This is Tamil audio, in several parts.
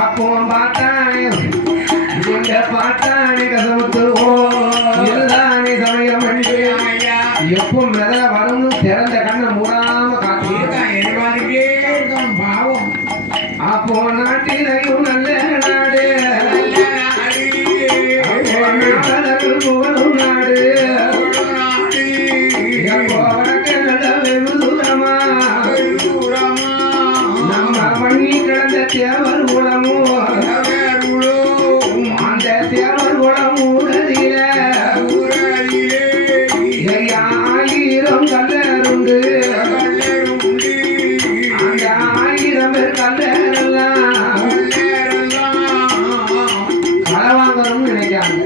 அப்போ பார்த்தானே எங்க பார்த்தானே கசமுத்துவோ இதுதானே சமயம் எப்போ மெதல வரணும் திறந்த கண்ணை மூடாம காத்திருக்கான் எதிர்பார்க்கே இருக்கான் பாவம். அப்போ நாட்டிலையும் நல்ல நாடு புகழும் நாடு வடக்கு நல்ல வெகு தூரமா நம்ம மண்ணி கிடந்த தேவர் குளமும் அந்த தேவர் குளம் ஊரதில 1000 கல்லருண்டு அந்த 1000 பேர் கல்லரெல்லாம் களவாங்கணும்னு நினைக்காங்க.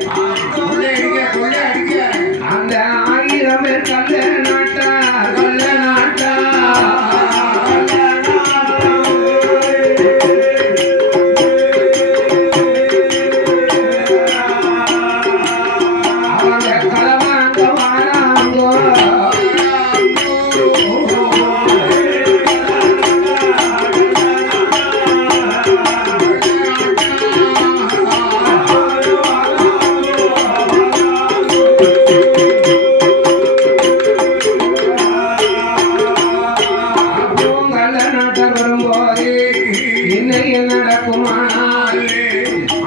அந்த 1000 பேர் கல்ல நாட்டா கல்ல நாட்டா அவங்க களவாங்க வாராங்கோ. வரும்போது இன்னையில் நடக்குமானால்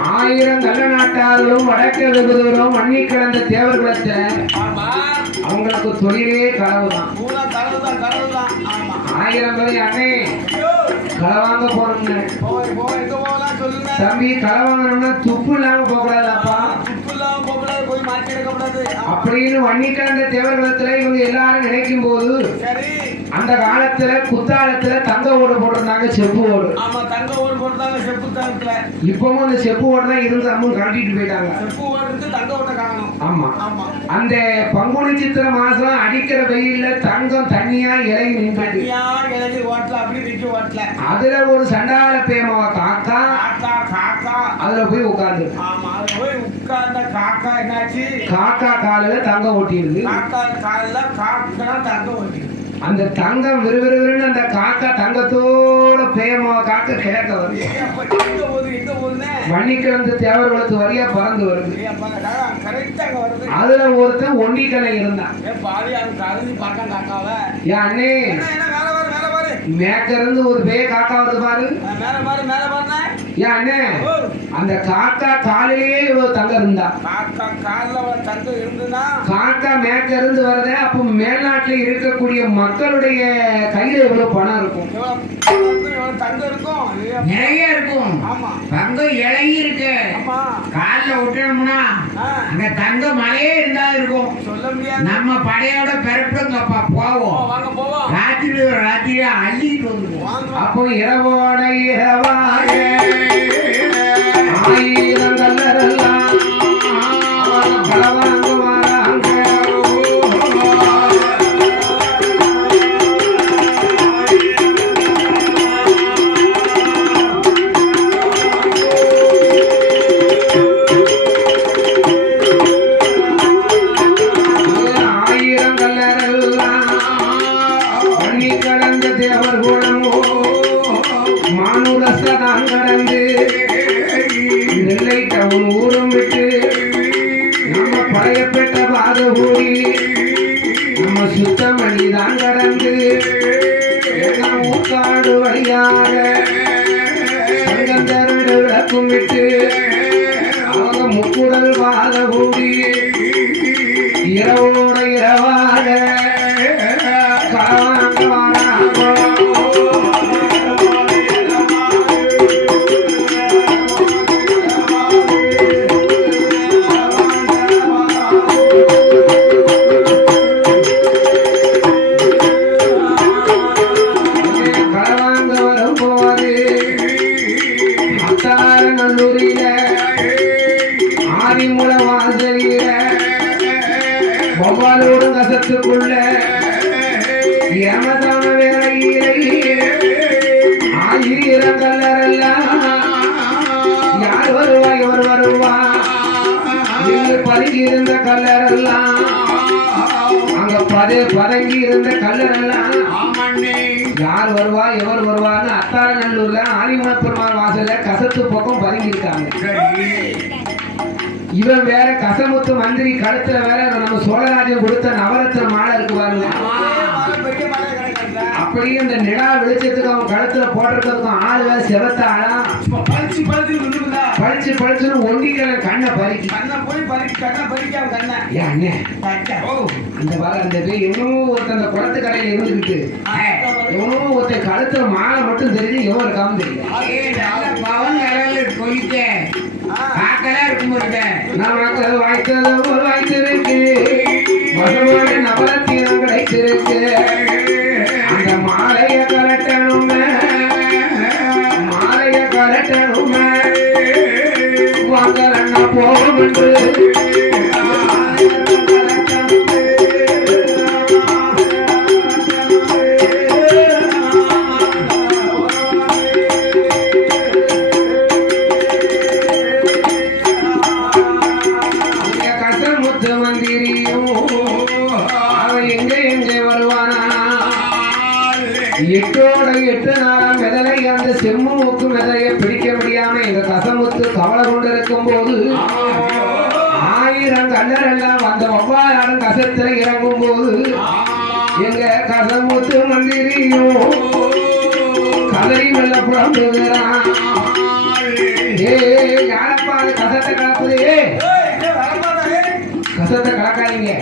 1000 கள்ள நாட்டாலும் வடக்கு வெகு தூரம் மண்ணி கிடந்த தேவர் குலத்தை அவங்களுக்கு தொழிலே களவுதான். 1000 பேர் அண்ணே களவாங்க போறோம்னு தம்பி களவாங்கணும்னா துப்பு இல்லாம போகக்கூடாதுப்பா அப்படின்னு வன்னி கிடந்த தேவர் குலத்துல இவங்க எல்லாரும் நினைக்கும் போது அந்த காலத்துல குத்தாலத்துல தங்க ஓடு போட்டிருந்தாங்க, செப்பு ஓடு. இப்பவும் அந்த செப்பு ஓடு தான் இருந்து அம்மன் கட்டிட்டு போயிட்டாங்க. ஆமா, அந்த பங்குனி சித்திர மாசம் அடிக்கிற வெயில்ல தங்கம் தண்ணியா இறங்கி நின்றது. அதுல ஒரு சண்டால பேமாவ காக்கா அதுல போய் உட்கார்ந்து காக்கா காலில தங்கம் ஓட்டிருக்கு. அந்த தங்கம் விறுவிறுன்னு அந்த காக்கா தங்கத்தோட பேமா காக்க கிழக்க வருது. வன்னிக்கிழந்து தேவர் குலத்து வரையா பறந்து வருது. அதுல ஒருத்தன் ஒண்டிக்கலை இருந்தான். ஏன் அண்ணே மேக்க இருந்து ஒரு பே காக்கா வருது பாரு. ஏன் அண்ணே அந்த காக்கா காலையிலேயே இவ்வளவு தங்கம் இருந்தா காக்கா மேக்க இருந்து வருது. அப்ப மேல்நாட்டில் இருக்கக்கூடிய மக்களுடைய கையில எவ்வளவு பணம் இருக்கும்? நிறைய இருக்கும். தங்கம் இலகி இருக்கு. காலில் விட்டோம்னா அங்க தங்க மலையே இருந்தா இருக்கும். நம்ம படையோட பிறப்புங்கப்பா போவோம். ராத்திரி அள்ளிட்டு வந்துருவோம். அப்போ இரவோட இரவாக 1000 கல்லரெல்லாம் களவாங்க வராங்க. தேவர் குலமோ மானுரசதான் கடந்து நெல்லை டவுன் ஊரும் விட்டு நம்ம பழையப்பட்ட பாத கூடி நம்ம சுத்தமணி தான் கடந்து ஊக்காடு வழியாக சங்கந்தரடு விளக்கும் விட்டு அவங்க முக்குடல் பாத கூடி இரவோட இரவாக நல்லூரில ஆதிமூல வாசலில வவ்வாலோடு கசத்துக்குள்ள ஏமதான வேலையிலே 1000 கல்லரெல்லாம் யார் வருவா இவர் வருவா பதுங்கி இருந்த கல்லரெல்லாம் அங்க பதங்கி இருந்த கல்லரெல்லாம் யார் வருவா எவர் வருவான்னு அத்தாரநல்லூர்ல ஆலிமன பெருமாள் வாசல்ல கசத்து பக்கம் பதுங்கியிருக்காங்க. இவன் வேற கசமுத்து மந்திரி கழுத்துல வேற நம்ம சோழராஜன் கொடுத்த நவரத்ன மாலை இருக்கு பாருங்க. அப்படியே இந்த நிலா வெளிச்சத்துக்கு அவன் கழுத்துல போட்டிருக்கிறதுக்கும் ஆளு வேற செவத்த ஆளா பழிச்சு பழிச்சுன்னு ஒண்டிக்கிற கண்ணை பறிக்கி அந்த வர அந்த பேர் எவனோ ஒருத்தன் அந்த குளத்து கடையில இருந்துக்கிட்டு எவனோ ஒருத்தன் கழுத்துல மாலை மட்டும் தெரிஞ்சு எவன் இருக்காம தெரியும். பவன் சொல்லிட்டு வாய்த்திருக்கு நவரத்தினம் கிடைத்திருக்கு. அந்த மாலைய கலட்டணுமே மாலைய கலட்டணுமே வாங்க போகும் என்று எட்டோட 8 நாளாம் மெதலை அந்த செம்முக்கு மெதையை பிடிக்க முடியாம எங்க கசமுத்து கவலை கொண்டு இருக்கும் போது 1000 கல்லர் எல்லாம் அந்த ஒவ்வாயிரம் கசத்துல இறங்கும் போது எங்க கசமுத்து மந்திரியும் கதறி வெள்ள புலம்புகிறான். யாரப்பா அது கசத்தை கலப்புதே கசத்தை கலக்காதீங்க.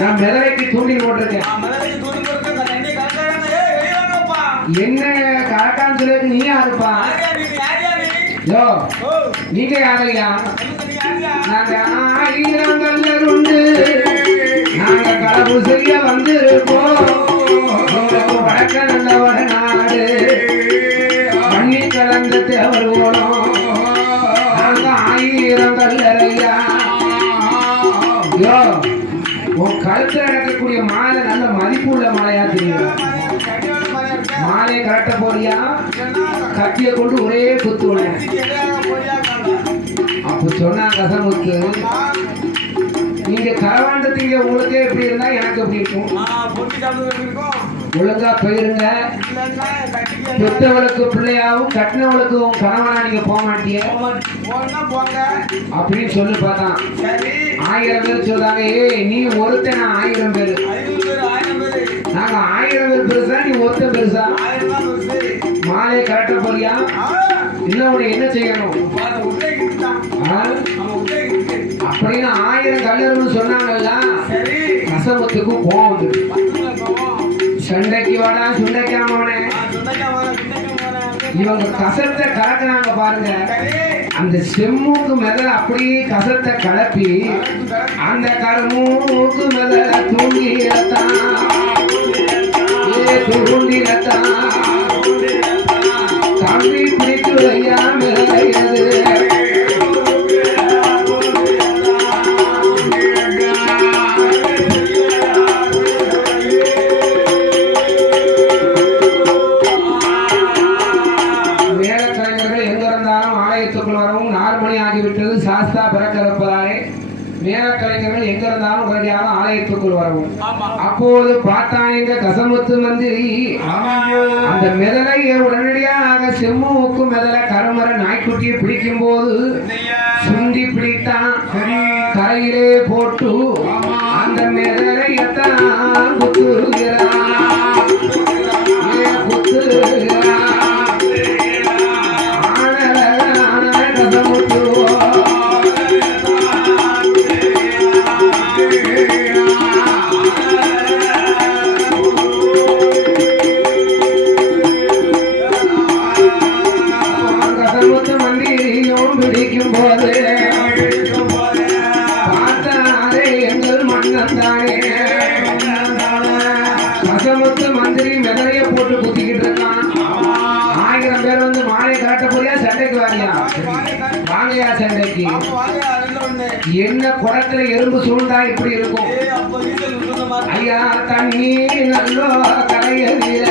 நான் மெதலைக்கு தூண்டி போட்டிருக்கேன். என்ன கலக்கான்னு சொல்லிட்டு நீ யாருப்பா? யோ நீங்க யாரையா? நாங்க 1000 கல்லர் உண்டு நாங்க களவு செய்ய வந்திருக்கோம். வடக்க நல்ல வடநாடு பண்ணி கலந்த தேவர் போனோம். நாங்க 1000 கல்லறையா. யோ உன் கழுத்துல நடக்கக்கூடிய மாலை நல்ல மதிப்புள்ள மாலையா தெரியும். மாலையை கரெக்ட போறியா? கத்திய கொண்டு ஒரே குத்துவேன். அப்ப சொன்னா கசமுத்து நீங்க கரவாண்டத்தீங்க உங்களுக்கே எப்படி இருந்தா எனக்கு எப்படி இருக்கும்? ஒழுங்கா போயிருங்க. பெற்றவளுக்கு பிள்ளையாவும் கட்டினவளுக்கும் கணவனா நீங்க போக மாட்டீங்க அப்படின்னு சொல்லி பார்த்தான். 1000 பேர் சொல்றாங்க. நீ ஒருத்தன் 1000 பேரு நாங்க 1000 பேர் பெருசா நீ ஒருத்த பெருசா? மாலையை கரெக்டா போறியா? இன்னும் என்ன செய்யணும் அப்படின்னு 1000 கல்லர்னு சொன்னாங்கல்ல. கசமுத்துக்கு போகுது. சண்டைக்கு வாடா சுண்டைக்காமவனே. இவங்க கசத்தை கலக்குறாங்க பாருங்க. அந்த செம்முக்கு மெதல அப்படியே கசத்தை கலப்பி அந்த கருமூக்கு மெதல தூண்டிலத்தான் தம்பி பிடித்து ஐயா மெதலையது. சாஸ்தா பிறக்கிறப்பதாலே மேலக்கலைஞர்கள் எங்க இருந்தாலும் உடனடியாக ஆலயத்துக்குள் வரவும். அப்போது பார்த்தான் எங்க கசமுத்து மந்திரி அந்த மெதலையை உடனடியாக செம்முக்கு மெதல கருமர நாய்க்குட்டியை பிடிக்கும் போது சுண்டி பிடித்தான். கரையிலே போட்டு அந்த மெதலையத்தான் குத்துகிறான் குத்துகிறான். பிடிக்கும் போது பார்த்தாரே எங்கள் மன்னன் தானே. கசமுத்து மந்திரி மெதலைய போட்டு குத்திக்கிட்டு இருக்கான். 1000 பேர் வந்து மாலை காட்ட போறியா சண்டைக்கு வாரியா? வாங்கயா சண்டைக்கு. என்ன குடத்துல எறும்பு சூழ்ந்தா இப்படி இருக்கும் ஐயா? தண்ணி நல்லோ கரையதில